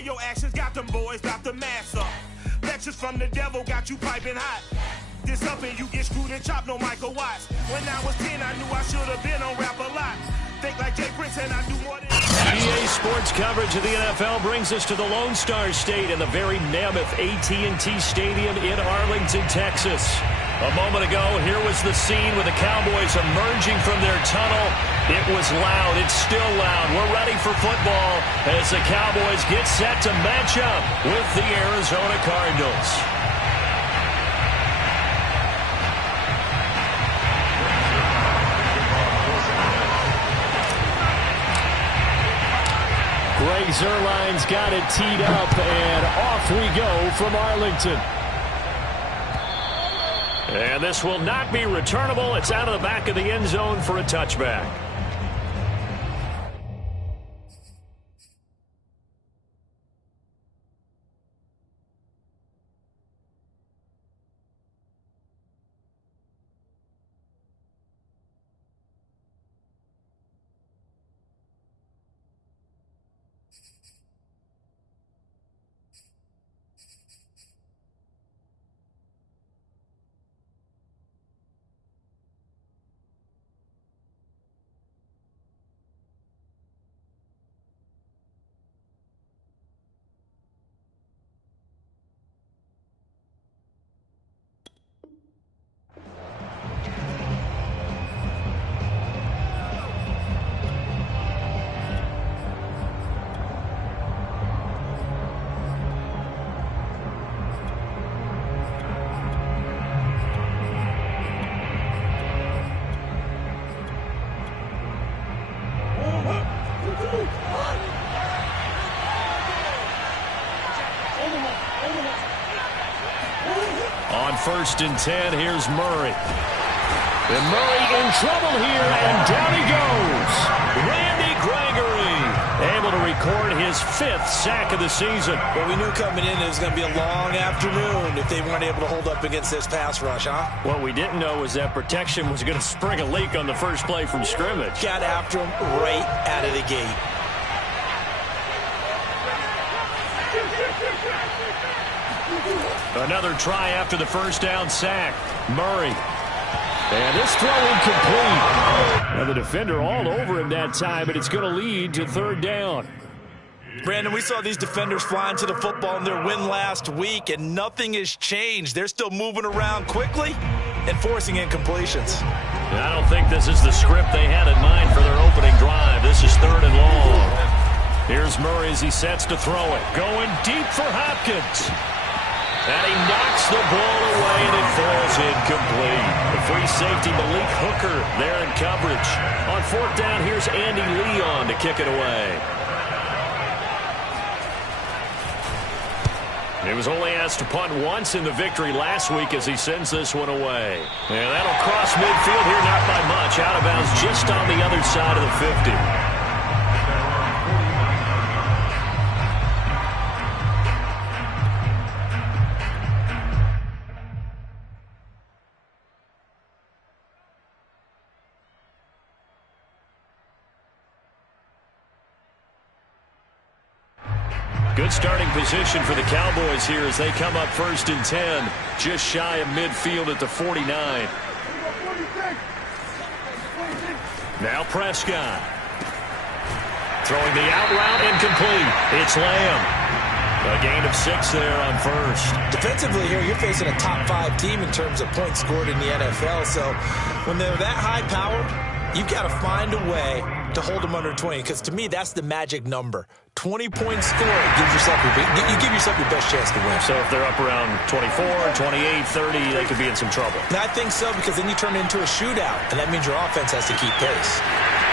Your actions got them boys, got the mass up. Lectures from the devil got you piping hot. This up and you get screwed and chopped, no Michael Watts. When I was 10, I knew I should have been on rap a lot. Think like Jay Prince and I do more than... EA Sports coverage of the NFL brings us to the Lone Star State in the very mammoth AT&T Stadium in Arlington, Texas. A moment ago, here was the scene with the Cowboys emerging from their tunnel. It was loud. It's still loud. We're ready for football as the Cowboys get set to match up with the Arizona Cardinals. Greg Zuerlein's got it teed up, and off we go from Arlington. And this will not be returnable. It's out of the back of the end zone for a touchback. On 1st and 10, here's Murray. And Murray in trouble here, and down he goes. Randy Gregory able to record his 5th sack of the season. Well, we knew coming in it was going to be a long afternoon if they weren't able to hold up against this pass rush, huh? What we didn't know was that protection was going to spring a leak on the first play from scrimmage. Got after him right out of the gate. Another try after the first down sack. Murray. And this throw incomplete. Now the defender all over him that time, but it's going to lead to 3rd down. Brandon, we saw these defenders flying to the football in their win last week, and nothing has changed. They're still moving around quickly and forcing incompletions. I don't think this is the script they had in mind for their opening drive. This is 3rd and long. Here's Murray as he sets to throw it. Going deep for Hopkins. And he knocks the ball away, and it falls incomplete. The free safety, Malik Hooker, there in coverage. On 4th down, here's Andy Leon to kick it away. He was only asked to punt once in the victory last week as he sends this one away. And that'll cross midfield here, not by much. Out of bounds just on the other side of the 50. Good starting position for the Cowboys here as they come up 1st and 10, just shy of midfield at the 49. Now Prescott. Throwing the out route incomplete. It's Lamb. A gain of 6 there on 1st. Defensively here, you're facing a top 5 team in terms of points scored in the NFL. So when they're that high powered, you've got to find a way to hold them under 20, because to me, that's the magic number. 20 points scored, you give yourself your best chance to win. So if they're up around 24, 28, 30, they could be in some trouble. I think so, because then you turn it into a shootout, and that means your offense has to keep pace.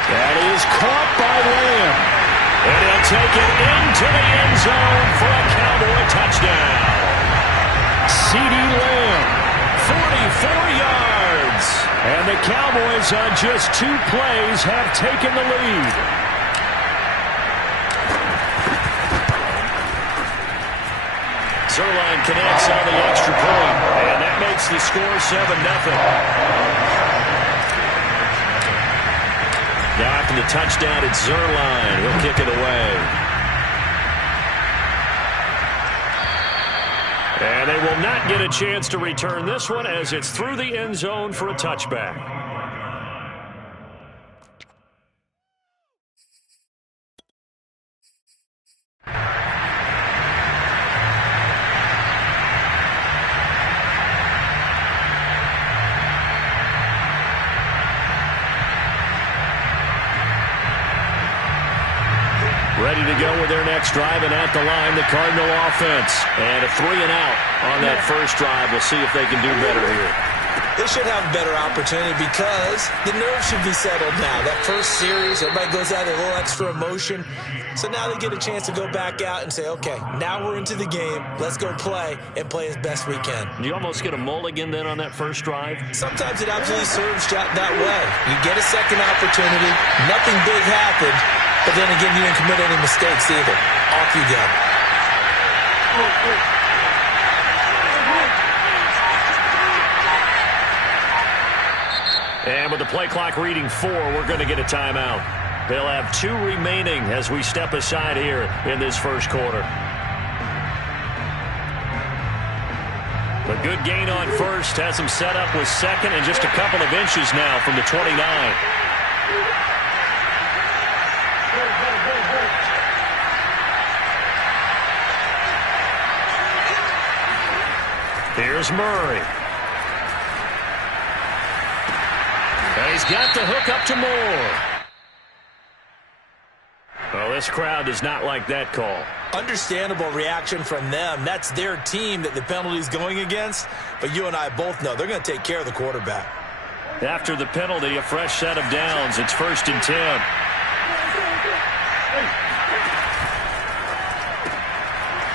That is caught by Lamb. And he'll take it into the end zone for a Cowboy touchdown. CeeDee Lamb, 44 yards. And the Cowboys on just 2 plays have taken the lead. Zuerlein connects on the extra point, and that makes the score 7-0. Now after the touchdown, it's Zuerlein. He'll kick it away. will not get a chance to return this one as it's through the end zone for a touchback. Ready to go with their next drive, and at the line, the Cardinal offense. And a 3-and-out on that first drive. We'll see if they can do better here. They should have a better opportunity because the nerves should be settled now. That first series, everybody goes out with a little extra emotion. So now they get a chance to go back out and say, okay, now we're into the game. Let's go play and play as best we can. You almost get a mulligan then on that first drive? Sometimes it absolutely serves that way. You get a second opportunity. Nothing big happened. But then again, you didn't commit any mistakes either. Off you go. And with the play clock reading 4, we're going to get a timeout. They'll have 2 remaining as we step aside here in this first quarter. A good gain on first has him set up with second and just a couple of inches now from the 29. Here's Murray. And he's got the hook up to Moore. Well, this crowd does not like that call. Understandable reaction from them. That's their team that the penalty's going against. But you and I both know they're going to take care of the quarterback. After the penalty, a fresh set of downs. It's 1st and 10.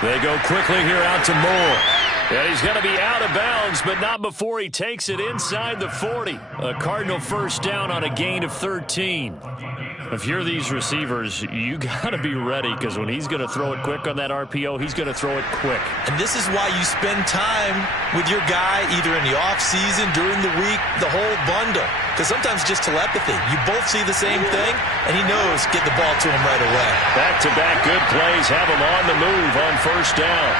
They go quickly here out to Moore. And he's going to be out of bounds, but not before he takes it inside the 40. A Cardinal first down on a gain of 13. If you're these receivers, you got to be ready because when he's going to throw it quick on that RPO, he's going to throw it quick. And this is why you spend time with your guy either in the offseason, during the week, the whole bundle. Because sometimes just telepathy. You both see the same thing, and he knows get the ball to him right away. Back-to-back good plays have him on the move on first down.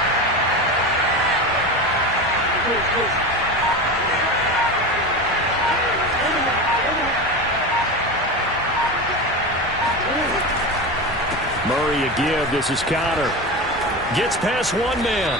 Murray a give. This is Connor. Gets past one man.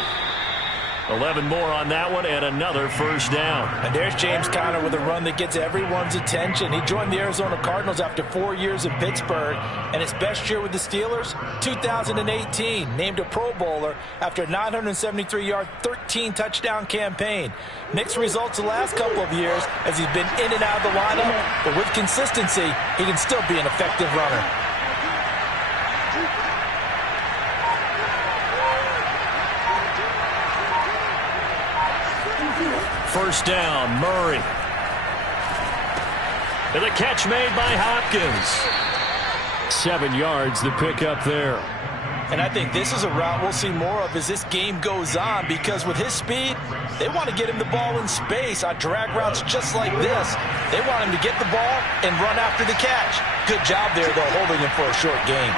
11 more on that one and another first down. And there's James Conner with a run that gets everyone's attention. He joined the Arizona Cardinals after 4 years in Pittsburgh, and his best year with the Steelers, 2018, named a Pro Bowler after a 973-yard, 13-touchdown campaign. Mixed results the last couple of years as he's been in and out of the lineup, but with consistency, he can still be an effective runner. First down, Murray. And the catch made by Hopkins. 7 yards, the pickup there. And I think this is a route we'll see more of as this game goes on, because with his speed, they want to get him the ball in space on drag routes just like this. They want him to get the ball and run after the catch. Good job there, though, holding him for a short gain.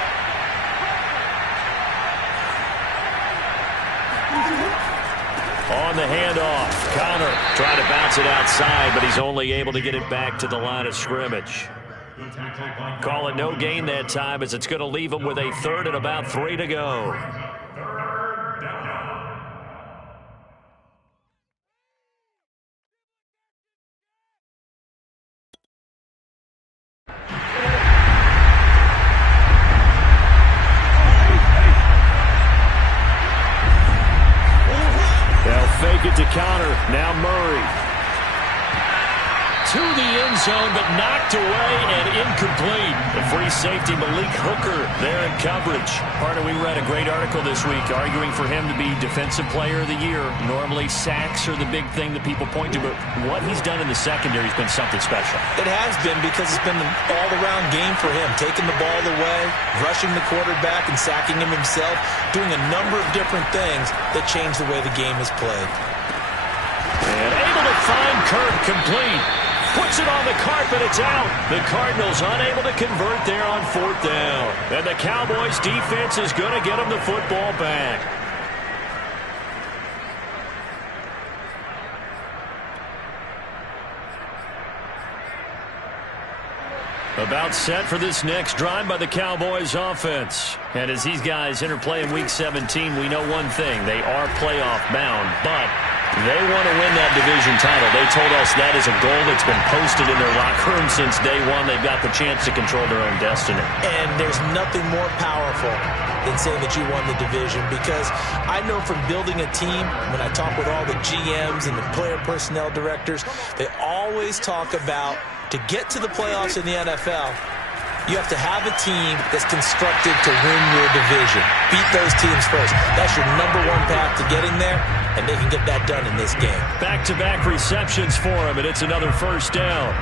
On the handoff, Connor trying to bounce it outside, but he's only able to get it back to the line of scrimmage. Call it no gain that time as it's going to leave him with a 3rd and about 3 to go. Fake it to Connor. Now Murray. To the end zone, but knocked away and incomplete. The free safety, Malik Hooker, there in coverage. Partner, we read a great article this week arguing for him to be Defensive Player of the Year. Normally, sacks are the big thing that people point to, but what he's done in the secondary has been something special. It has been, because it's been an all-around game for him. Taking the ball away, rushing the quarterback, and sacking him himself, doing a number of different things that change the way the game is played. And able to find Kirk complete. Puts it on the carpet, it's out. The Cardinals unable to convert there on 4th down. And the Cowboys defense is going to get them the football back. About set for this next drive by the Cowboys offense. And as these guys interplay in Week 17, we know one thing. They are playoff bound, but they want to win that division title. They told us that is a goal that's been posted in their locker room since day one. They've got the chance to control their own destiny. And there's nothing more powerful than saying that you won the division, because I know from building a team, when I talk with all the GMs and the player personnel directors, they always talk about, to get to the playoffs in the NFL, you have to have a team that's constructed to win your division. Beat those teams first. That's your number one path to getting there, and they can get that done in this game. Back-to-back receptions for him, and it's another first down.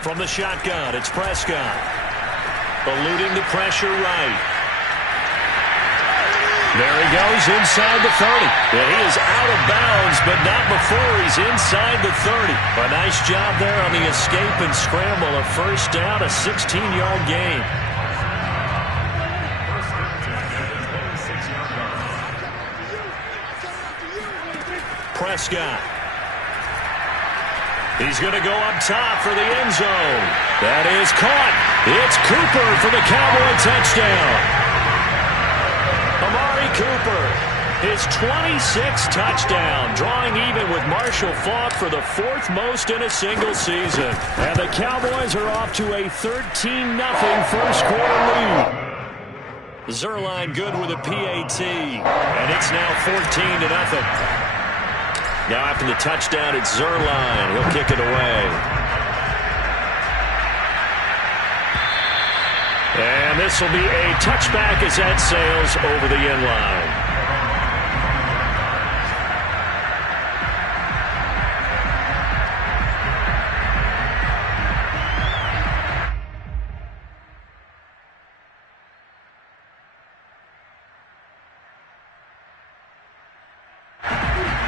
From the shotgun, it's Prescott. Eluding the pressure right. There he goes inside the 30. And he is out of bounds, but not before he's inside the 30. A nice job there on the escape and scramble. A first down, a 16-yard gain. Prescott. He's going to go up top for the end zone. That is caught. It's Cooper for the Cowboy touchdown. Amari Cooper, his 26th touchdown, drawing even with Marshall Faulk for the fourth most in a single season. And the Cowboys are off to a 13-0 first quarter lead. Zerline good with a PAT, and it's now 14-0. Now after the touchdown, it's Zerline. He'll kick it away. And this will be a touchback as that sails over the end line.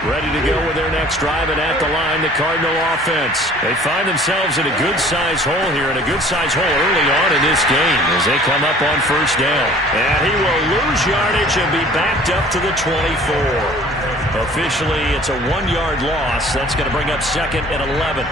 Ready to go with their next drive, and at the line, the Cardinal offense. They find themselves in a good-sized hole here, and a good-sized hole early on in this game as they come up on first down. And he will lose yardage and be backed up to the 24. Officially, it's a 1-yard loss. That's going to bring up second and 11.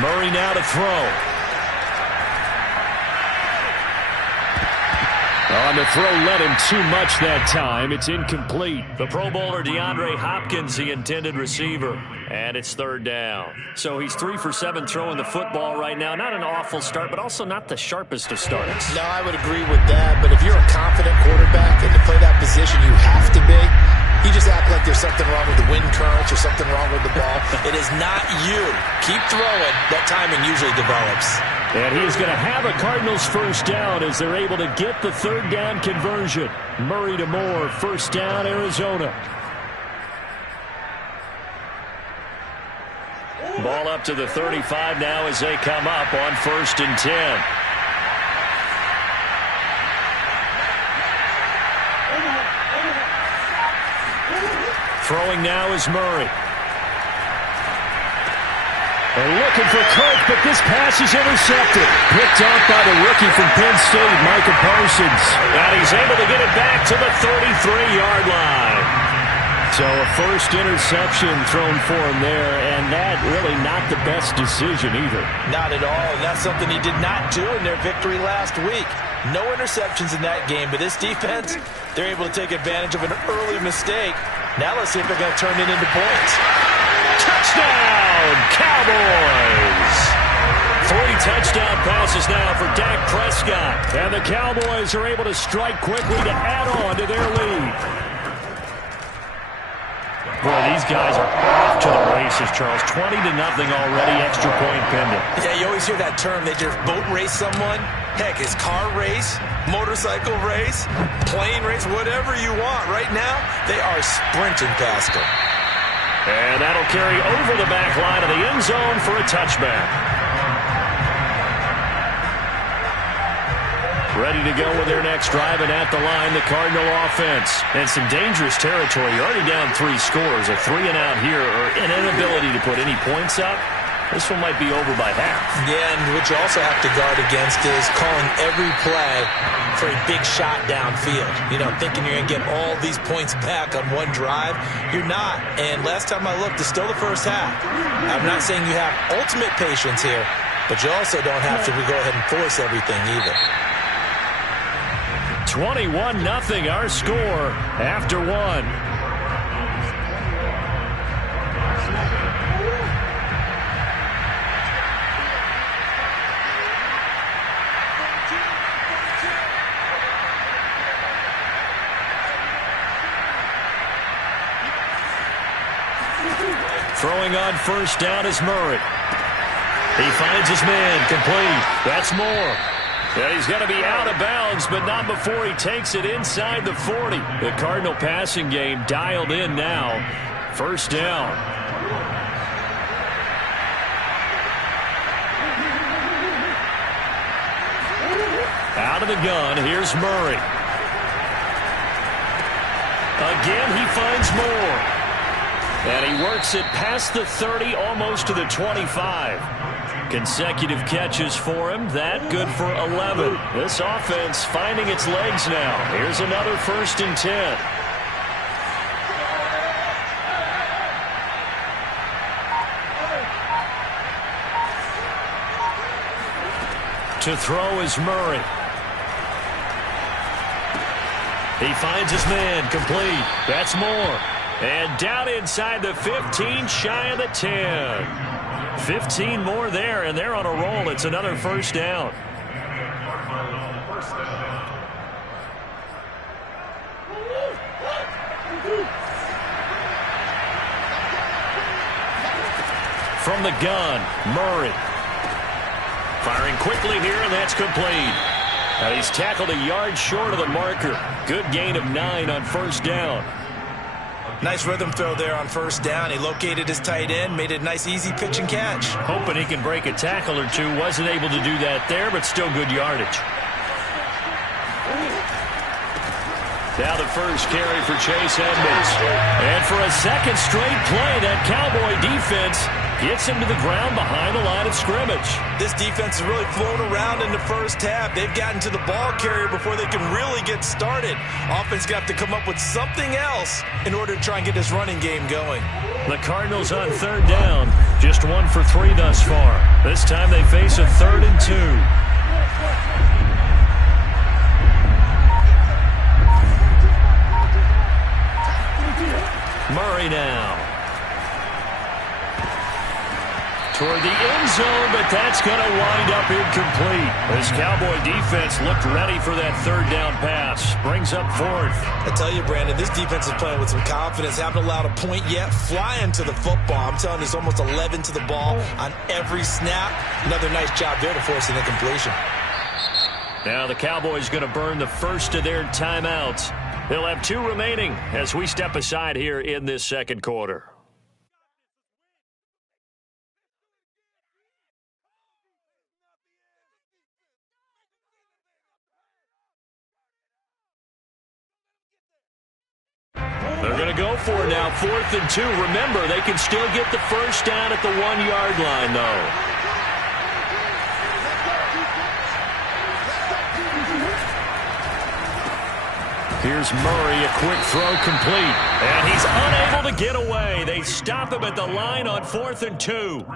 Murray now to throw. On the throw, led him too much that time. It's incomplete. The Pro Bowler DeAndre Hopkins, the intended receiver. And it's third down. So he's 3 for 7 throwing the football right now. Not an awful start, but also not the sharpest of starts. No, I would agree with that. But if you're a confident quarterback and to play that position, you have to be. You just act like there's something wrong with the wind currents or something wrong with the ball. It is not you. Keep throwing. That timing usually develops. And he is going to have a Cardinals first down as they're able to get the third down conversion. Murray to Moore, first down, Arizona. Ball up to the 35 now as they come up on 1st and 10. Throwing now is Murray. And looking for Kirk, but this pass is intercepted. Picked off by the rookie from Penn State, Micah Parsons. And he's able to get it back to the 33-yard line. So a first interception thrown for him there, and that really not the best decision either. Not at all, and that's something he did not do in their victory last week. No interceptions in that game, but this defense, they're able to take advantage of an early mistake. Now let's see if they're going to turn it into points. Touchdown, Cowboys! 3 touchdown passes now for Dak Prescott. And the Cowboys are able to strike quickly to add on to their lead. Boy, these guys are off to the races, Charles. 20-0 already, extra point pending. Yeah, you always hear that term. They just boat race someone. Heck, it's car race, motorcycle race, plane race, whatever you want. Right now, they are sprinting past them. And that'll carry over the back line of the end zone for a touchback. Ready to go with their next drive, and at the line, the Cardinal offense. And some dangerous territory. You're already down 3 scores. A 3-and-out here, or an inability to put any points up. This one might be over by half. Yeah, and what you also have to guard against is calling every play for a big shot downfield. You know, thinking you're going to get all these points back on one drive. You're not. And last time I looked, it's still the first half. I'm not saying you have ultimate patience here, but you also don't have to go ahead and force everything either. 21-0 our score after 1. Throwing on first down is Murray. He finds his man, complete. That's Moore. And he's going to be out of bounds, but not before he takes it inside the 40. The Cardinal passing game dialed in now. First down. Out of the gun, here's Murray. Again, he finds Moore. And he works it past the 30, almost to the 25. Consecutive catches for him. That good for 11. This offense finding its legs now. Here's another 1st and 10. To throw is Murray. He finds his man, complete. That's Moore. And down inside the 15, shy of the 10. 15 more there, and they're on a roll. It's another first down. From the gun, Murray. Firing quickly here, and that's complete. And he's tackled a yard short of the marker. Good gain of 9 on first down. Nice rhythm throw there on first down. He located his tight end, made it a nice, easy pitch and catch. Hoping he can break a tackle or two. Wasn't able to do that there, but still good yardage. Now the first carry for Chase Edmonds. And for a second straight play, that Cowboy defense gets him to the ground behind the line of scrimmage. This defense has really flown around in the first half. They've gotten to the ball carrier before they can really get started. Offense going to have to come up with something else in order to try and get this running game going. The Cardinals on third down, just 1 for 3 thus far. This time they face a 3rd and 2. Murray now. Toward the end zone, but that's going to wind up incomplete. This Cowboy defense looked ready for that 3rd down pass. Brings up 4th. I tell you, Brandon, this defense is playing with some confidence. Haven't allowed a point yet. Flying to the football. I'm telling you, there's almost 11 to the ball on every snap. Another nice job there to force an incompletion. Now the Cowboys going to burn the first of their timeouts. They'll have 2 remaining as we step aside here in this second quarter. They're going to go for it now, 4th and 2. Remember, they can still get the first down at the 1-yard line, though. Here's Murray, a quick throw complete. And he's unable to get away. They stop him at the line on 4th and 2.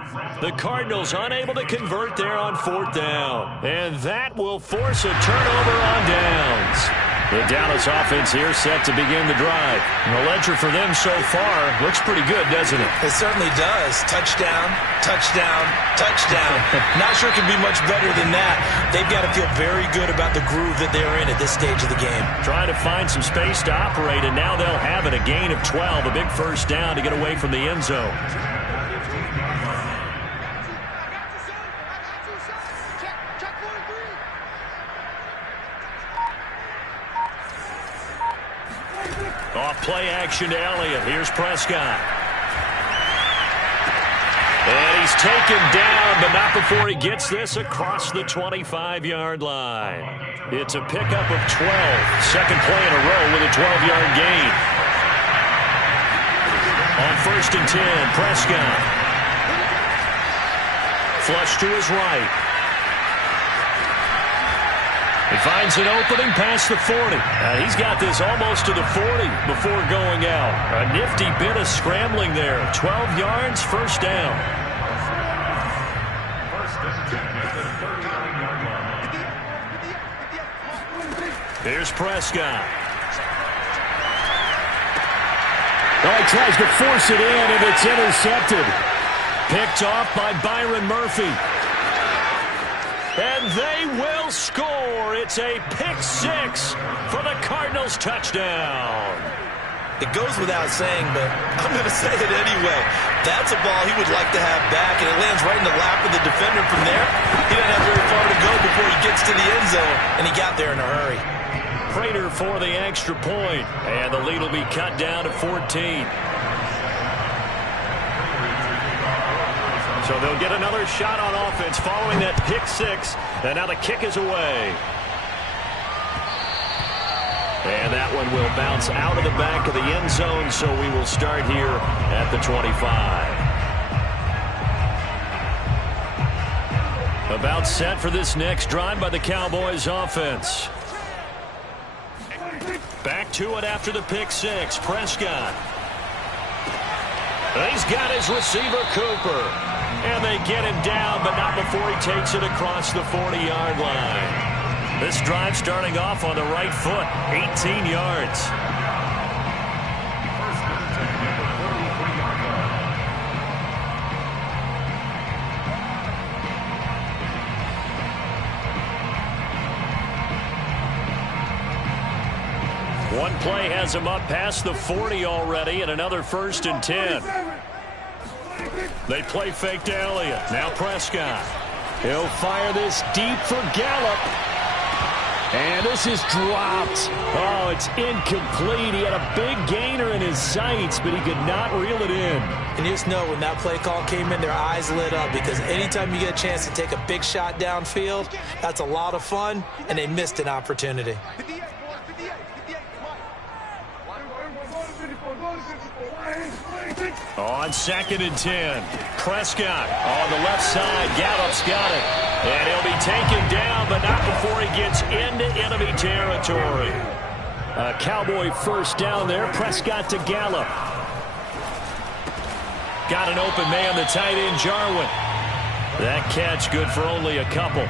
The Cardinals unable to convert there on 4th down. And that will force a turnover on downs. The Dallas offense here set to begin the drive. And the ledger for them so far looks pretty good, doesn't it? It certainly does. Touchdown, touchdown, touchdown. Not sure it can be much better than that. They've got to feel very good about the groove that they're in at this stage of the game. Trying to find some space to operate, and now they'll have it. A gain of 12, a big first down to get away from the end zone. Off play action to Elliott. Here's Prescott. And he's taken down, but not before he gets this across the 25-yard line. It's a pickup of 12. Second play in a row with a 12-yard gain. On 1st and 10, Prescott. Flush to his right. He finds an opening past the 40. He's got this almost to the 40 before going out. A nifty bit of scrambling there. 12 yards, first down. Here's Prescott. Oh, he tries to force it in, and it's intercepted. Picked off by Byron Murphy. And they will score. It's a pick-6 for the Cardinals touchdown. It goes without saying, but I'm going to say it anyway. That's a ball he would like to have back, and it lands right in the lap of the defender from there. He doesn't have very far to go before he gets to the end zone, and he got there in a hurry. Prater for the extra point, and the lead will be cut down to 14. So they'll get another shot on offense following that pick-6, and now the kick is away. And that one will bounce out of the back of the end zone, so we will start here at the 25. About set for this next drive by the Cowboys offense. Back to it after the pick-6, Prescott. He's got his receiver, Cooper. And they get him down, but not before he takes it across the 40-yard line. This drive starting off on the right foot, 18 yards. One play has him up past the 40 already, and another 1st and 10. They play fake to Elliott. Now Prescott. He'll fire this deep for Gallup. And this is dropped. Oh, it's incomplete. He had a big gainer in his sights, but he could not reel it in. And you just know when that play call came in, their eyes lit up, because anytime you get a chance to take a big shot downfield, that's a lot of fun, and they missed an opportunity. On 2nd and 10, Prescott on the left side. Gallup's got it. And he'll be taken down, but not before he gets into enemy territory. A Cowboy first down there. Prescott to Gallup. Got an open man, the tight end, Jarwin. That catch good for only a couple.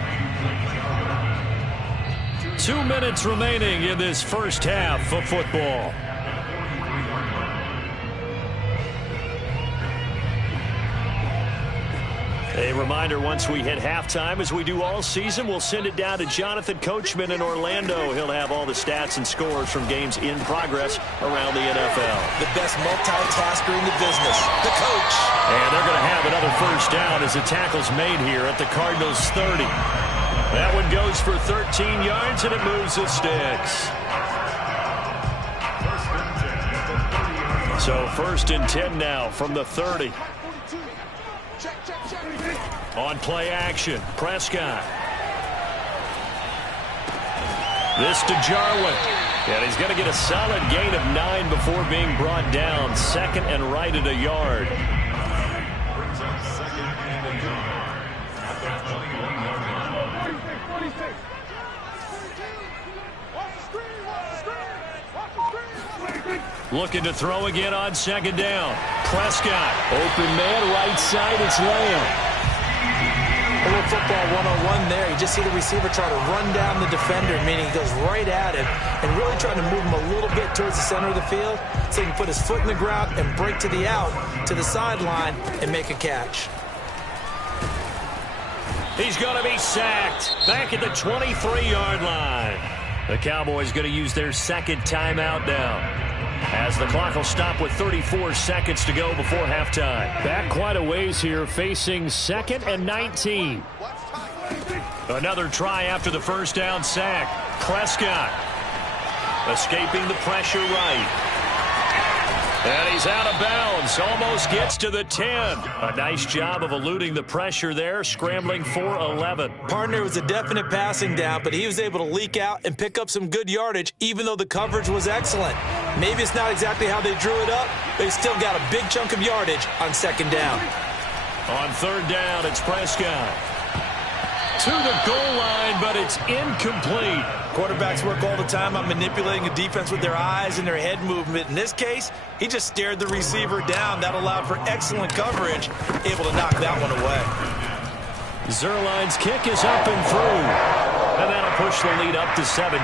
2 minutes remaining in this first half of football. A reminder, once we hit halftime, as we do all season, we'll send it down to Jonathan Coachman in Orlando. He'll have all the stats and scores from games in progress around the NFL. The best multitasker in the business, the coach. And they're going to have another first down as the tackle's made here at the Cardinals' 30. That one goes for 13 yards, and it moves the sticks. So 1st and 10 now from the 30. On play action, Prescott. This to Jarwin. And he's going to get a solid gain of 9 before being brought down. 2nd and right at a yard. Looking to throw again on 2nd down. Prescott. Open man, right side, it's Lamb. little football 101 there. You just see the receiver try to run down the defender, meaning he goes right at him and really trying to move him a little bit towards the center of the field so he can put his foot in the ground and break to the out, to the sideline, and make a catch. He's going to be sacked back at the 23-yard line. The Cowboys going to use their second timeout now, as the clock will stop with 34 seconds to go before halftime. Back quite a ways here, facing 2nd and 19. Another try after the first down sack. Prescott escaping the pressure right. And he's out of bounds. Almost gets to the 10. A nice job of eluding the pressure there, scrambling for 11. Partner was a definite passing down, but he was able to leak out and pick up some good yardage, even though the coverage was excellent. Maybe it's not exactly how they drew it up, but he still got a big chunk of yardage on 2nd down. On 3rd down, it's Prescott to the goal line, but it's incomplete. Quarterbacks work all the time on manipulating a defense with their eyes and their head movement. In this case, he just stared the receiver down. That allowed for excellent coverage, able to knock that one away. Zuerlein's kick is up and through, and that'll push the lead up to 17.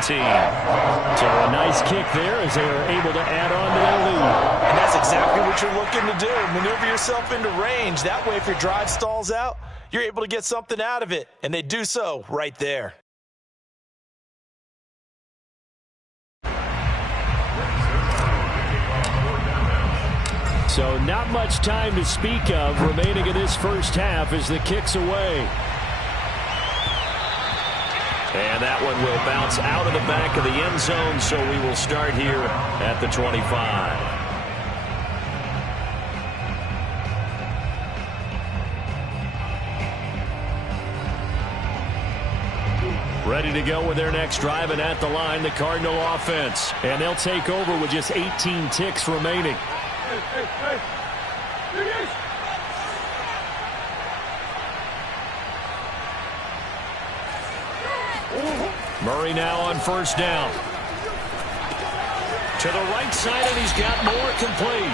So a nice kick there as they are able to add on to their lead. And that's exactly what you're looking to do. Maneuver yourself into range. That way, if your drive stalls out, you're able to get something out of it, and they do so right there. So not much time to speak of remaining in this first half as the kick's away. And that one will bounce out of the back of the end zone, so we will start here at the 25. Ready to go with their next drive, and at the line, the Cardinal offense. And they'll take over with just 18 ticks remaining. Murray now on 1st down. To the right side, and he's got more complete.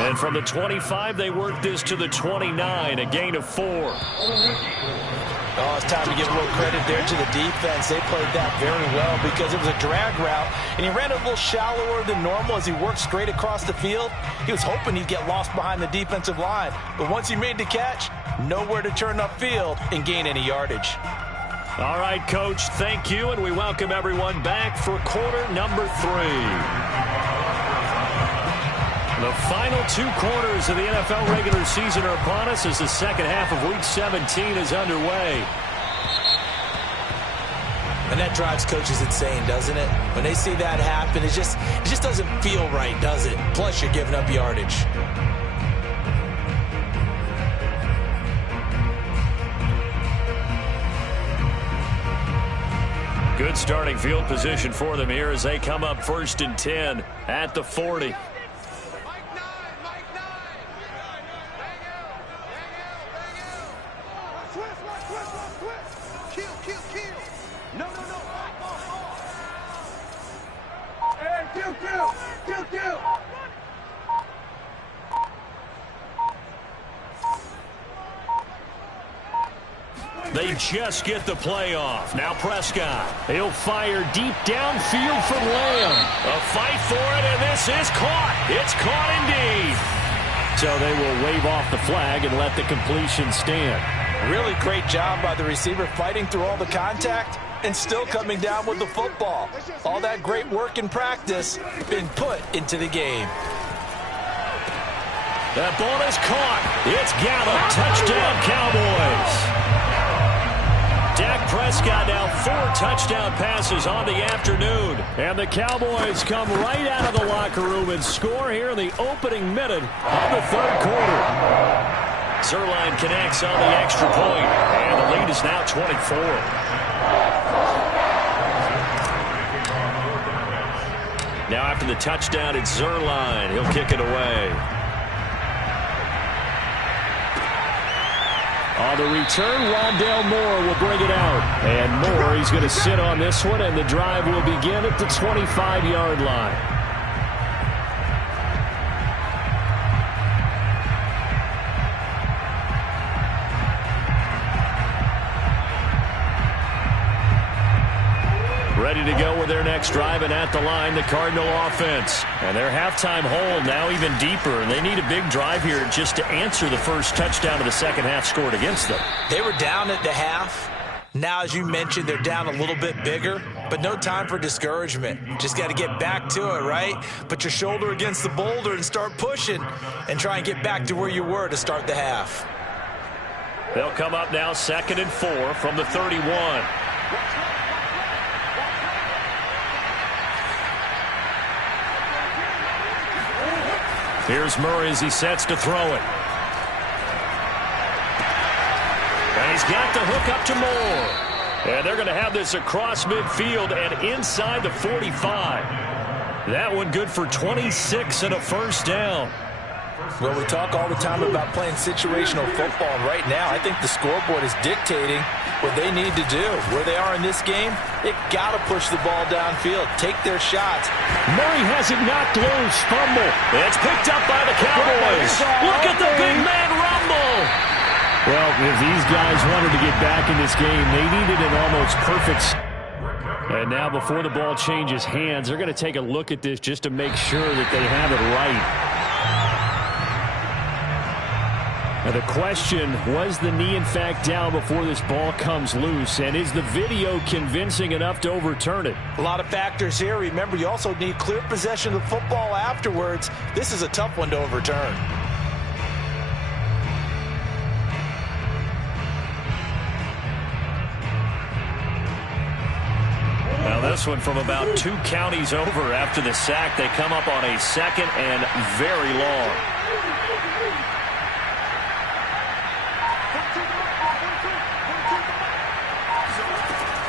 And from the 25, they work this to the 29, a gain of 4. Oh, it's time to give a little credit there to the defense. They played that very well because it was a drag route, and he ran a little shallower than normal as he worked straight across the field. He was hoping he'd get lost behind the defensive line, but once he made the catch, nowhere to turn upfield and gain any yardage. All right, Coach, thank you, and we welcome everyone back for quarter number 3. The final 2 quarters of the NFL regular season are upon us as the second half of Week 17 is underway. And that drives coaches insane, doesn't it? When they see that happen, it just doesn't feel right, does it? Plus, you're giving up yardage. Good starting field position for them here as they come up 1st and 10 at the 40. They just get the play off. Now Prescott. He'll fire deep downfield from Lamb. A fight for it, and this is caught. It's caught indeed. So they will wave off the flag and let the completion stand. Really great job by the receiver fighting through all the contact and still coming down with the football. All that great work in practice being put into the game. That ball is caught. It's Gallup. Touchdown, Cowboys. Dak Prescott now 4 touchdown passes on the afternoon. And the Cowboys come right out of the locker room and score here in the opening minute of the 3rd quarter. Zuerlein connects on the extra point, and the lead is now 24. Now after the touchdown, it's Zuerlein. He'll kick it away. On the return, Rondale Moore will bring it out. And Moore, he's going to sit on this one, and the drive will begin at the 25-yard line. Ready to go with their next drive, and at the line, the Cardinal offense. And their halftime hole now even deeper, and they need a big drive here just to answer the first touchdown of the second half scored against them. They were down at the half. Now, as you mentioned, they're down a little bit bigger, but no time for discouragement. Just got to get back to it, right? Put your shoulder against the boulder and start pushing and try and get back to where you were to start the half. They'll come up now 2nd and 4 from the 31. Here's Murray as he sets to throw it. And he's got the hook up to Moore. And they're going to have this across midfield and inside the 45. That one good for 26 and a first down. Well, we talk all the time about playing situational football. And right now, I think the scoreboard is dictating what they need to do. Where they are in this game, they got to push the ball downfield, take their shots. Murray has it knocked loose. Fumble. It's picked up by the Cowboys. Look at the big man rumble. Well, if these guys wanted to get back in this game, they needed an almost perfect. And now before the ball changes hands, they're going to take a look at this just to make sure that they have it right. Now the question, was the knee in fact down before this ball comes loose? And is the video convincing enough to overturn it? A lot of factors here. Remember, you also need clear possession of the football afterwards. This is a tough one to overturn. Now this one from about 2 counties over after the sack. They come up on a 2nd and very long.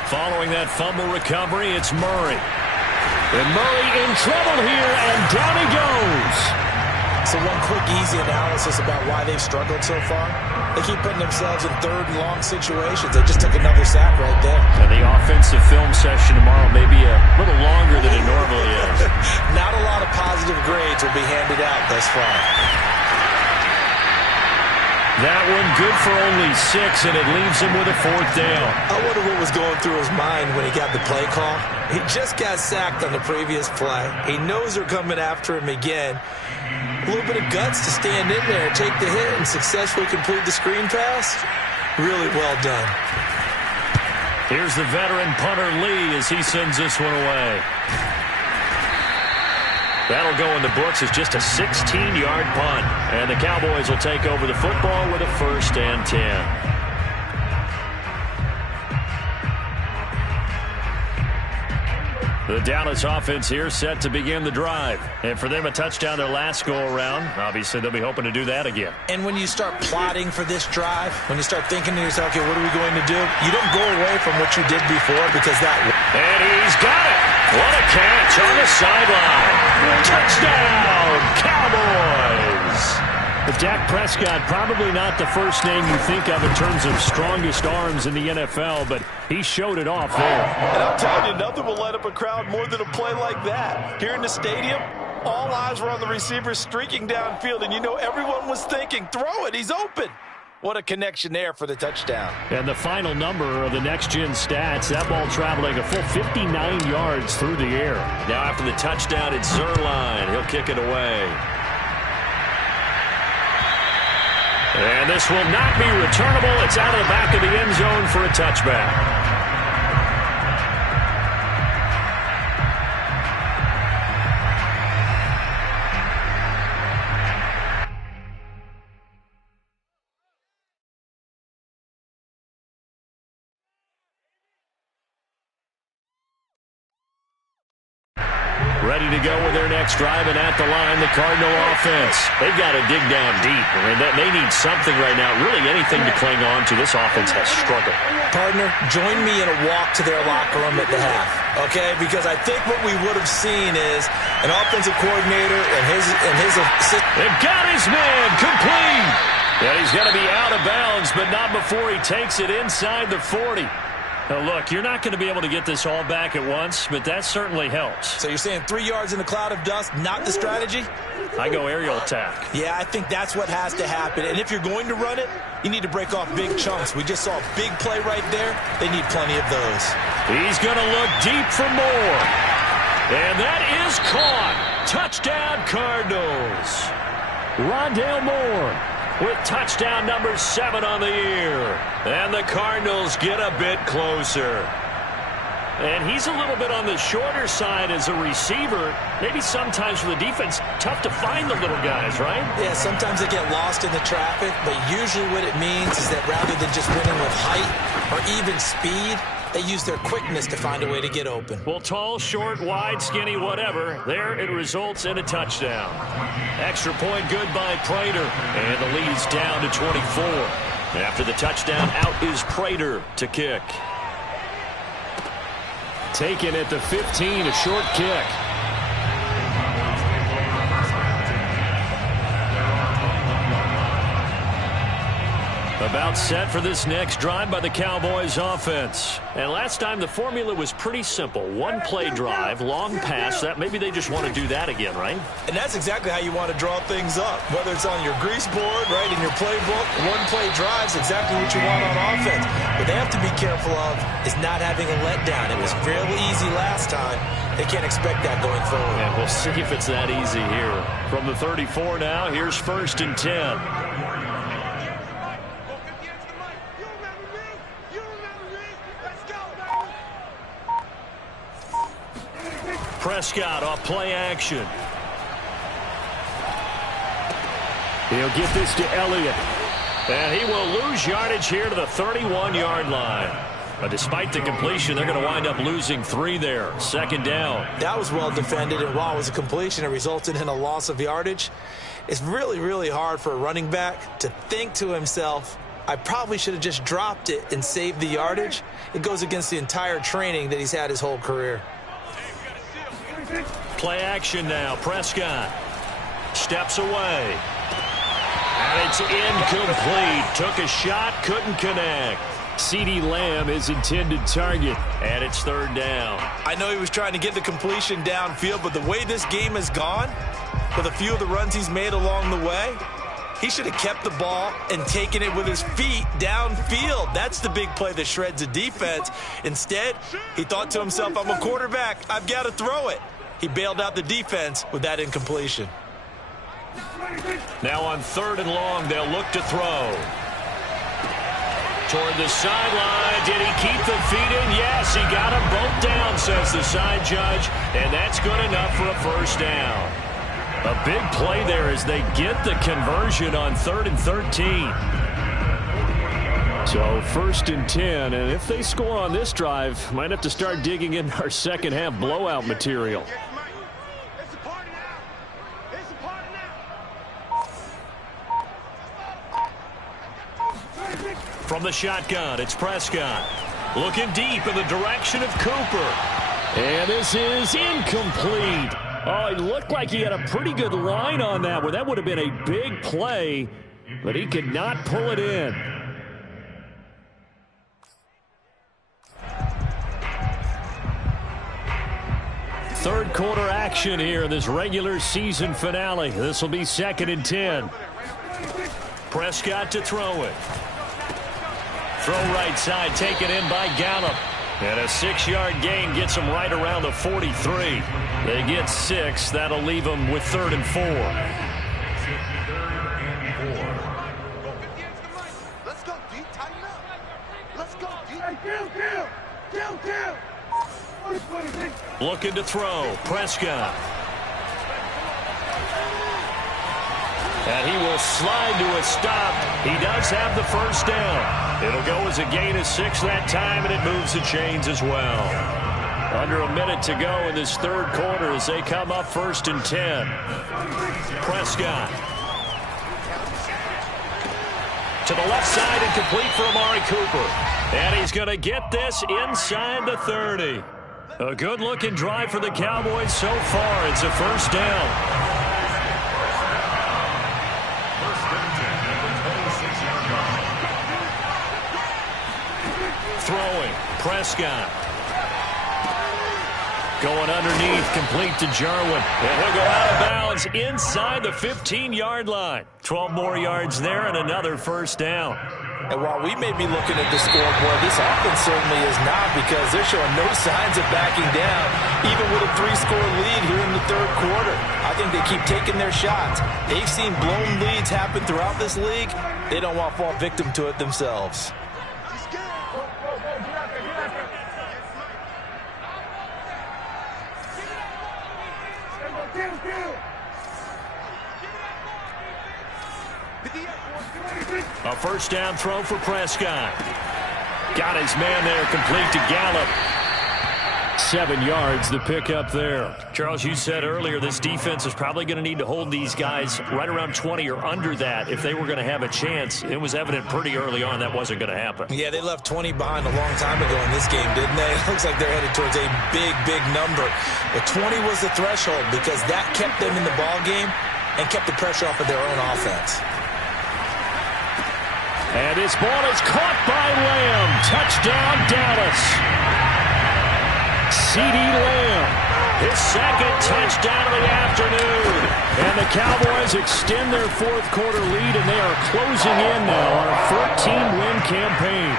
Following that fumble recovery, it's Murray. And Murray in trouble here, and down he goes. So one quick, easy analysis about why they've struggled so far. They keep putting themselves in 3rd and long situations. They just took another sack right there. And the offensive film session tomorrow may be a little longer than it normally is. Not a lot of positive grades will be handed out thus far. That one good for only 6, and it leaves him with a 4th down. I wonder what was going through his mind when he got the play call. He just got sacked on the previous play. He knows they're coming after him again. A little bit of guts to stand in there, take the hit, and successfully complete the screen pass. Really well done. Here's the veteran punter Lee as he sends this one away. That'll go in the books as just a 16-yard punt. And the Cowboys will take over the football with a 1st and 10. The Dallas offense here set to begin the drive. And for them, a touchdown their last go-around. Obviously, they'll be hoping to do that again. And when you start plotting for this drive, when you start thinking to yourself, okay, what are we going to do? You don't go away from what you did before because that... And he's got it. What a catch on the sideline. Touchdown, Cowboys. But Dak Prescott, probably not the first name you think of in terms of strongest arms in the NFL, but he showed it off there. And I'm telling you, nothing will light up a crowd more than a play like that. Here in the stadium, all eyes were on the receiver streaking downfield, and you know everyone was thinking, throw it, he's open. What a connection there for the touchdown. And the final number of the next-gen stats, that ball traveling a full 59 yards through the air. Now after the touchdown, it's Zerline. He'll kick it away. And this will not be returnable. It's out of the back of the end zone for a touchback. Ready to go with their next drive, and at the line, the Cardinal offense. They've got to dig down deep. I mean, they need something right now, really anything to cling on to. This offense has struggled. Partner, join me in a walk to their locker room at the half, okay? Because I think what we would have seen is an offensive coordinator and his assistant. They've got his man complete. And he's going to be out of bounds, but not before he takes it inside the 40. Now look, you're not going to be able to get this all back at once, but that certainly helps. So you're saying 3 yards in a cloud of dust, not the strategy? I go aerial attack. Yeah, I think that's what has to happen. And if you're going to run it, you need to break off big chunks. We just saw a big play right there. They need plenty of those. He's going to look deep for more. And that is caught. Touchdown, Cardinals. Rondale Moore with touchdown number 7 on the year. And the Cardinals get a bit closer. And he's a little bit on the shorter side as a receiver. Maybe sometimes for the defense, tough to find the little guys, right? Yeah, sometimes they get lost in the traffic, but usually what it means is that rather than just winning with height or even speed, they use their quickness to find a way to get open. Well, tall, short, wide, skinny, whatever, there it results in a touchdown. Extra point good by Prater, and the lead's down to 24. After the touchdown, out is Prater to kick. Taken at the 15, a short kick. About set for this next drive by the Cowboys offense. And last time the formula was pretty simple. One play drive, long pass. That maybe they just want to do that again, right? And that's exactly how you want to draw things up. Whether it's on your grease board, right, in your playbook, one play drive is exactly what you want on offense. What they have to be careful of is not having a letdown. It was fairly easy last time. They can't expect that going forward. And we'll see if it's that easy here. From the 34 now, here's 1st and 10. Prescott off play action. He'll get this to Elliott. And he will lose yardage here to the 31-yard line. But despite the completion, they're going to wind up losing 3 there. 2nd down. That was well defended, and while it was a completion, it resulted in a loss of yardage. It's really, really hard for a running back to think to himself, I probably should have just dropped it and saved the yardage. It goes against the entire training that he's had his whole career. Play action now. Prescott steps away. And it's incomplete. Took a shot, couldn't connect. CeeDee Lamb is intended target, and it's 3rd down. I know he was trying to get the completion downfield, but the way this game has gone, with a few of the runs he's made along the way, he should have kept the ball and taken it with his feet downfield. That's the big play that shreds a defense. Instead, he thought to himself, I'm a quarterback. I've got to throw it. He bailed out the defense with that incompletion. Now on 3rd and long, they'll look to throw. Toward the sideline. Did he keep the feet in? Yes, he got them both down, says the side judge. And that's good enough for a 1st down. A big play there as they get the conversion on 3rd and 13. So 1st and 10, and if they score on this drive, might have to start digging in our second half blowout material. From the shotgun, it's Prescott. Looking deep in the direction of Cooper. And this is incomplete. Oh, it looked like he had a pretty good line on that one. That would have been a big play, but he could not pull it in. Third quarter action here in this regular season finale. This will be 2nd and 10. Prescott to throw it. Throw right side, taken in by Gallup. And a 6-yard gain gets them right around the 43. They get 6. That'll leave them with 3rd and 4. Let's go, D. Tighten up. Let's go, D. Kill. Looking to throw. Prescott. And he will slide to a stop. He does have the 1st down. It'll go as a gain of 6 that time, and it moves the chains as well. Under a minute to go in this 3rd quarter as they come up 1st and 10. Prescott. To the left side and complete for Amari Cooper. And he's going to get this inside the 30. A good-looking drive for the Cowboys so far. It's a 1st down. Throwing, Prescott. Going underneath, complete to Jarwin. And he'll go out of bounds inside the 15-yard line. 12 more yards there and another first down. And while we may be looking at the scoreboard, this offense certainly is not, because they're showing no signs of backing down, even with a 3-score lead here in the third quarter. I think they keep taking their shots. They've seen blown leads happen throughout this league. They don't want to fall victim to it themselves. A first down throw for Prescott. Got his man there, complete to Gallup. 7 yards, the pickup there. Charles, you said earlier this defense is probably going to need to hold these guys right around 20 or under that if they were going to have a chance. It was evident pretty early on that wasn't going to happen. Yeah, they left 20 behind a long time ago in this game, didn't they? It looks like they're headed towards a big, big number. But 20 was the threshold, because that kept them in the ball game and kept the pressure off of their own offense. And this ball is caught by Lamb. Touchdown, Dallas. CeeDee Lamb, his second touchdown of the afternoon. And the Cowboys extend their fourth quarter lead, and they are closing in now on a 14-win campaign.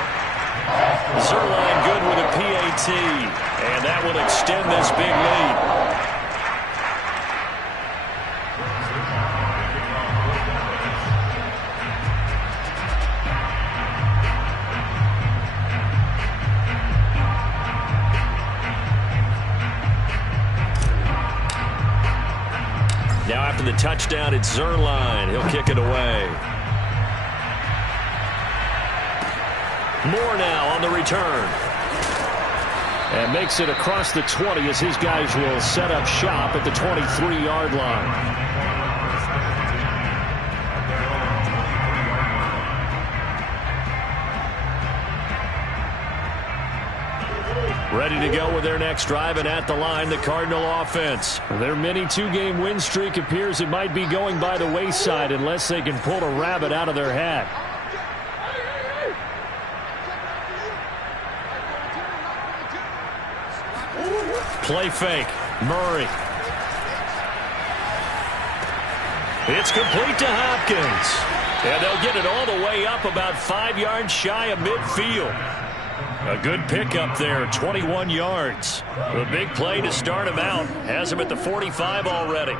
Zerline good with a PAT, and that will extend this big lead. Now after the touchdown, it's Zerline. He'll kick it away. Moore now on the return. And makes it across the 20 as his guys will set up shop at the 23-yard line. Ready to go with their next drive, and at the line, the Cardinal offense. Their mini 2-game win streak appears it might be going by the wayside unless they can pull a rabbit out of their hat. Play fake. Murray. It's complete to Hopkins. And they'll get it all the way up about 5 yards shy of midfield. A good pickup there, 21 yards. A big play to start him out. Has him at the 45 already.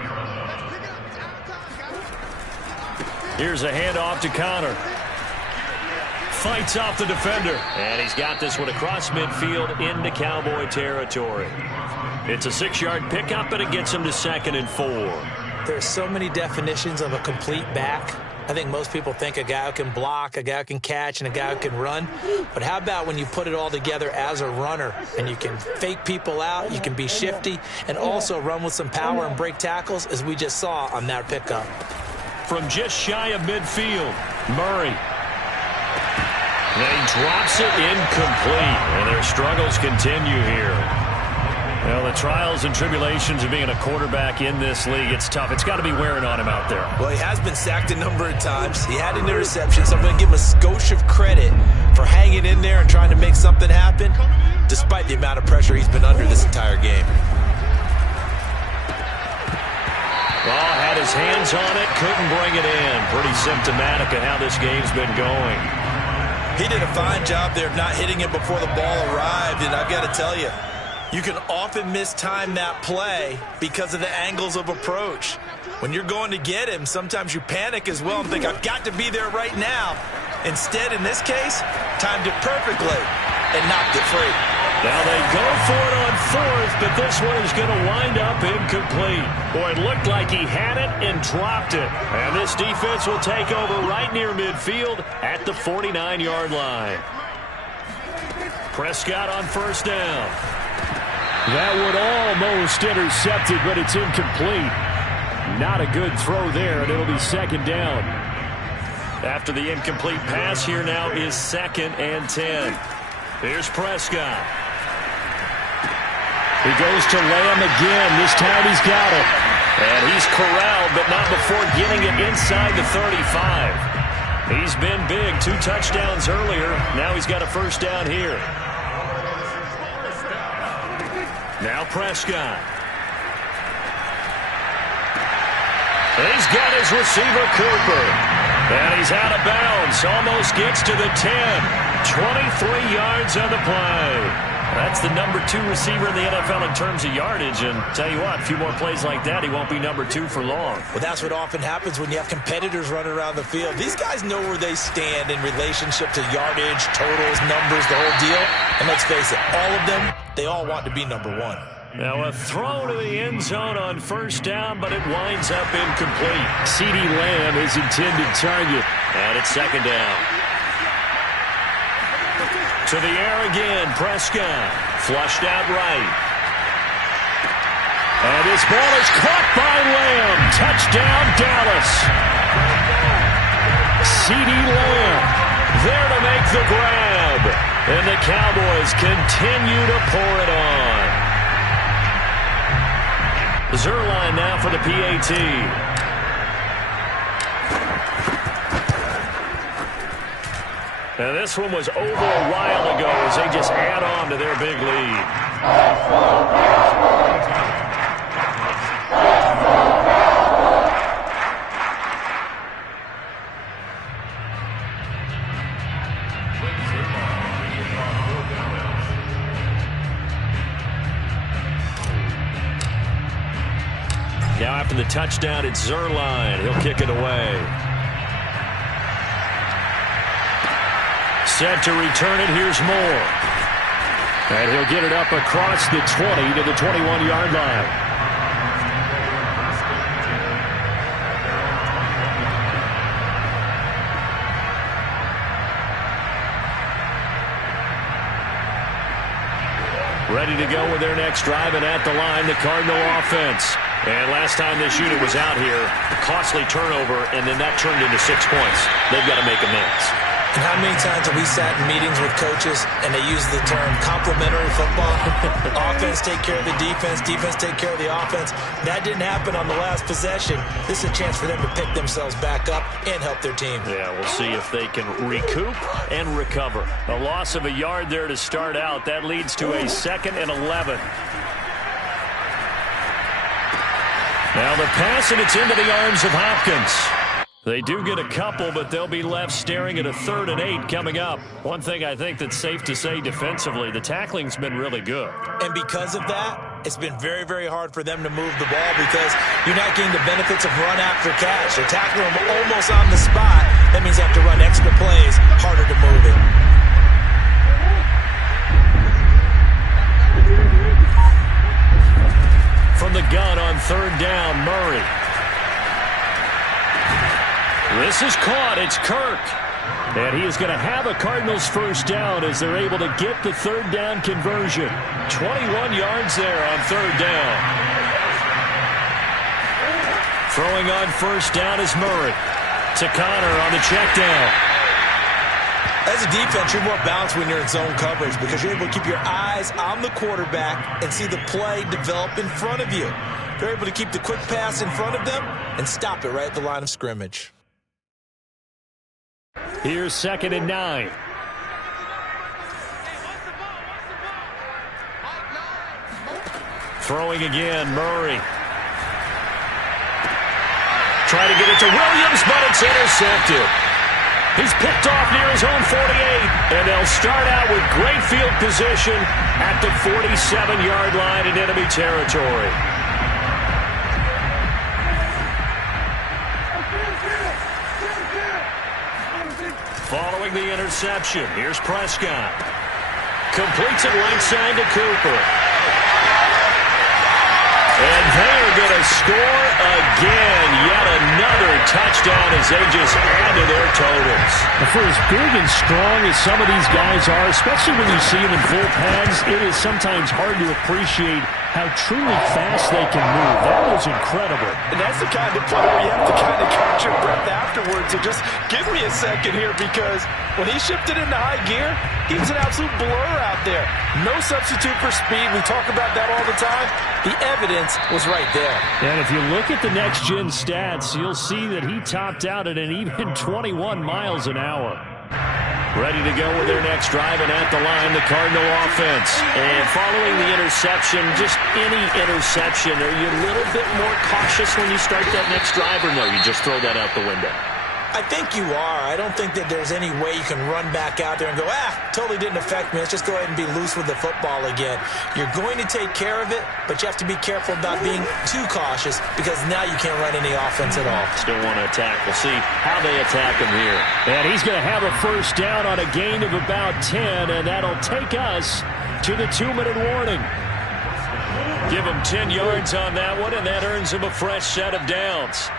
Here's a handoff to Connor. Fights off the defender. And he's got this one across midfield into Cowboy territory. It's a 6-yard pickup, and it gets him to 2nd and 4. There's so many definitions of a complete back. I think most people think a guy who can block, a guy who can catch, and a guy who can run. But how about when you put it all together as a runner, and you can fake people out, you can be shifty, and also run with some power and break tackles, as we just saw on that pickup. From just shy of midfield, Murray. And he drops it incomplete, and their struggles continue here. Well, the trials and tribulations of being a quarterback in this league, it's tough. It's got to be wearing on him out there. Well, he has been sacked a number of times. He had an interception, so I'm going to give him a skosh of credit for hanging in there and trying to make something happen, despite the amount of pressure he's been under this entire game. Well, had his hands on it, couldn't bring it in. Pretty symptomatic of how this game's been going. He did a fine job there of not hitting it before the ball arrived, and I've got to tell you, you can often mistime that play because of the angles of approach. When you're going to get him, sometimes you panic as well and think, I've got to be there right now. Instead, in this case, timed it perfectly and knocked it free. Now they go for it on 4th, but this one is going to wind up incomplete. Boy, it looked like he had it and dropped it. And this defense will take over right near midfield at the 49-yard line. Prescott on first down. That would almost intercept it, but it's incomplete. Not a good throw there, and it'll be 2nd down. After the incomplete pass, here now is 2nd and 10. Here's Prescott. He goes to Lamb again. This time he's got it. And he's corralled, but not before getting it inside the 35. He's been big. 2 touchdowns earlier. Now he's got a first down here. Now Prescott. He's got his receiver, Cooper. And he's out of bounds. Almost gets to the 10. 23 yards on the play. That's the number 2 receiver in the NFL in terms of yardage. And tell you what, a few more plays like that, he won't be number 2 for long. Well, that's what often happens when you have competitors running around the field. These guys know where they stand in relationship to yardage, totals, numbers, the whole deal. And let's face it, all of them, they all want to be number 1. Now a throw to the end zone on first down, but it winds up incomplete. CeeDee Lamb is intended target. And it's second down. To the air again, Prescott. Flushed out right. And this ball is caught by Lamb. Touchdown, Dallas. CeeDee Lamb there to make the grab. And the Cowboys continue to pour it on. Zerline now for the PAT. Now this one was over a while ago as they just add on to their big lead. Now after the touchdown, it's Zerline. He'll kick it away. Set to return it. Here's Moore. And he'll get it up across the 20 to the 21-yard line. Ready to go with their next drive, and at the line, the Cardinal offense. And last time this unit was out here, a costly turnover, and then that turned into 6 points. They've got to make amends. And how many times have we sat in meetings with coaches and they use the term complementary football? Offense take care of the defense, defense take care of the offense. That didn't happen on the last possession. This is a chance for them to pick themselves back up and help their team. Yeah, we'll see if they can recoup and recover. A loss of a yard there to start out. That leads to a 2nd and 11. Now the pass, and it's into the arms of Hopkins. They do get a couple, but they'll be left staring at a 3rd and 8 coming up. One thing I think that's safe to say defensively, the tackling's been really good. And because of that, it's been very, very hard for them to move the ball because you're not getting the benefits of run after catch. They're tackling them almost on the spot. That means you have to run extra plays, harder to move it. From the gun on 3rd down, Murray. This is caught. It's Kirk. And he is going to have a Cardinals first down as they're able to get the 3rd down conversion. 21 yards there on 3rd down. Throwing on first down is Murray. To Connor on the check down. As a defense, you're more balanced when you're in zone coverage because you're able to keep your eyes on the quarterback and see the play develop in front of you. You're able to keep the quick pass in front of them and stop it right at the line of scrimmage. Here's 2nd and 9. Throwing again, Murray. Try to get it to Williams, but it's intercepted. He's picked off near his own 48, and they'll start out with great field position at the 47-yard line in enemy territory. Following the interception, here's Prescott. Completes it right side to Cooper. And they're going to score again. Yet another touchdown as they just add to their totals. For as big and strong as some of these guys are, especially when you see them in full pads, it is sometimes hard to appreciate how truly fast they can move. That was incredible. And that's the kind of play where you have to kind of catch your breath afterwards and just give me a second here, because when he shifted into high gear, he was an absolute blur out there. No substitute for speed. We talk about that all the time. The evidence was right there. And if you look at the next-gen stats, you'll see that he topped out at an even 21 miles an hour. Ready to go with their next drive, and at the line, the Cardinal offense. And following the interception, just any interception, are you a little bit more cautious when you start that next drive, or no, you just throw that out the window? I think you are. I don't think that there's any way you can run back out there and go, totally didn't affect me. Let's just go ahead and be loose with the football again. You're going to take care of it, but you have to be careful about being too cautious, because now you can't run any offense at all. Still want to attack. We'll see how they attack him here. And he's going to have a first down on a gain of about 10, and that'll take us to the 2-minute warning. Give him 10 yards on that one, and that earns him a fresh set of downs.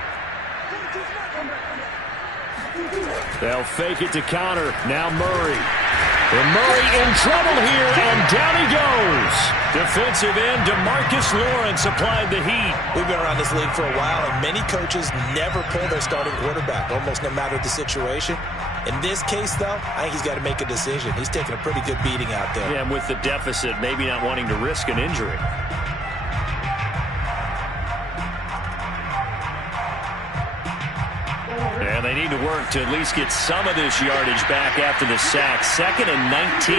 They'll fake it to counter. Now Murray. And Murray in trouble here, and down he goes. Defensive end DeMarcus Lawrence applied the heat. We've been around this league for a while, and many coaches never pull their starting quarterback, almost no matter the situation. In this case, though, I think he's got to make a decision. He's taking a pretty good beating out there. Yeah, and with the deficit, maybe not wanting to risk an injury. And they need to work to at least get some of this yardage back after the sack. 2nd and 19.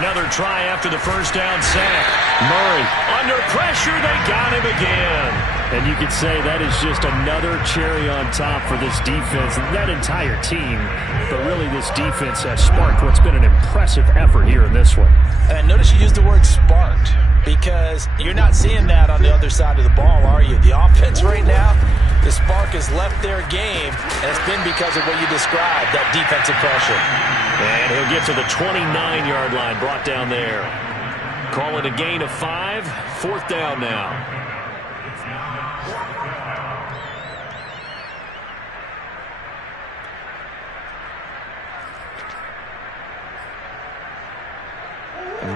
Another try after the first down sack. Murray. Under pressure, they got him again. And you could say that is just another cherry on top for this defense and that entire team. But really, this defense has sparked what's been an impressive effort here in this one. And notice you used the word sparked, because you're not seeing that on the other side of the ball, are you? The offense right now, the spark has left their game, and it's been because of what you described, that defensive pressure. And he'll get to the 29-yard line, brought down there. Call it a gain of 5, 4th down now.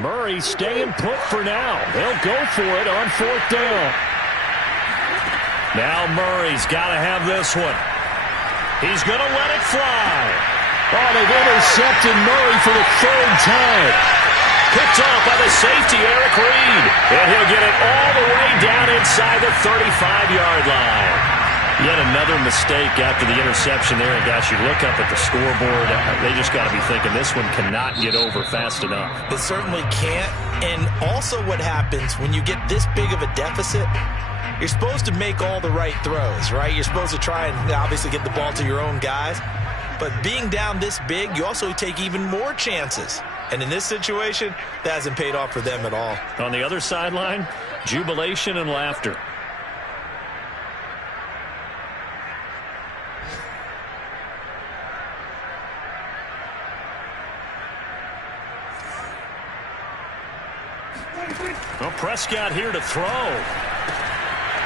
Murray staying put for now. They'll go for it on 4th down. Now Murray's got to have this one. He's going to let it fly. Oh, they've intercepted Murray for the 3rd time. Picked off by the safety, Eric Reed. And he'll get it all the way down inside the 35-yard line. Yet another mistake after the interception there. And, gosh, you look up at the scoreboard, they just got to be thinking this one cannot get over fast enough. It certainly can't. And also what happens when you get this big of a deficit, you're supposed to make all the right throws, right? You're supposed to try and obviously get the ball to your own guys. But being down this big, you also take even more chances. And in this situation, that hasn't paid off for them at all. On the other sideline, jubilation and laughter. Well, Prescott here to throw.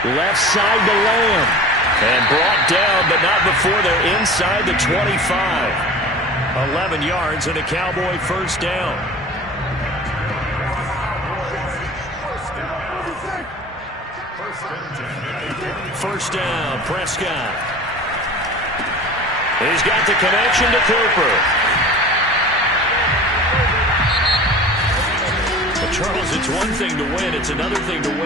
Left side to Lamb. And brought down, but not before they're inside the 25. 11 yards and a Cowboy first down. First down, Prescott. He's got the connection to Cooper. But Charles, it's one thing to win. It's another thing to win